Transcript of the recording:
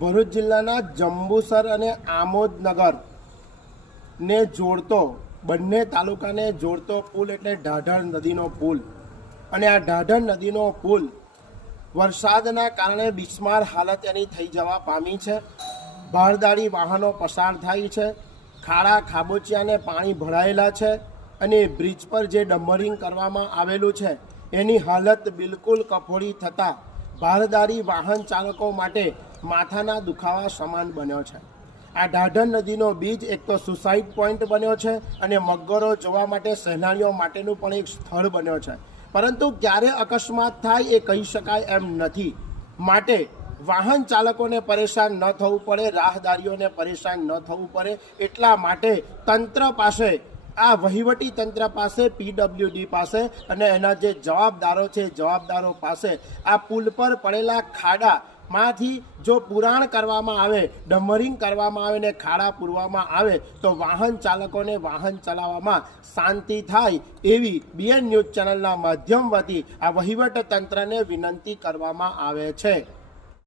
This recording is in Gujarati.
ભરૂચ જિલ્લાના જંબુસર અને આમોદનગરને જોડતો બંને તાલુકાને જોડતો પુલ એટલે ઢાઢર નદીનો પુલ અને આ ઢાઢર નદીનો પુલ વરસાદના કારણે બિસ્માર હાલત એની થઈ જવા પામી છે। ભારદારી વાહનો પસાર થાય છે, ખાડા ખાબોચિયાને પાણી ભરાયેલા છે અને બ્રિજ પર જે ડમ્બરિંગ કરવામાં આવેલું છે એની હાલત બિલકુલ કફોડી થતાં ભારદારી વાહન ચાલકો માટે માથાના દુખાવા સમાન બન્યો છે। આ ઢાઢર નદીનો બીજ એક તો સુસાઇડ પોઈન્ટ બન્યો છે અને મગરો જોવા માટે સહેલાણીઓ માટેનું પણ એક સ્થળ બન્યો છે, પરંતુ ક્યારે અકસ્માત થાય એ કહી શકાય એમ નથી। માટે વાહન ચાલકોને પરેશાન ન થવું પડે, રાહદારીઓને પરેશાન ન થવું પડે એટલા માટે તંત્ર પાસે, આ વહીવટી તંત્ર પાસે, પીડબ્લ્યુડી પાસે અને એના જે જવાબદારો છે જવાબદારો પાસે આ પુલ પર પડેલા ખાડામાંથી જો પુરાણ કરવામાં આવે, ડમ્બરિંગ કરવામાં આવે ને ખાડા પૂરવામાં આવે તો વાહન ચાલકોને વાહન ચલાવવામાં શાંતિ થાય એવી બીએન ન્યૂઝ ચેનલના માધ્યમ વતી આ વહીવટ તંત્રને વિનંતી કરવામાં આવે છે।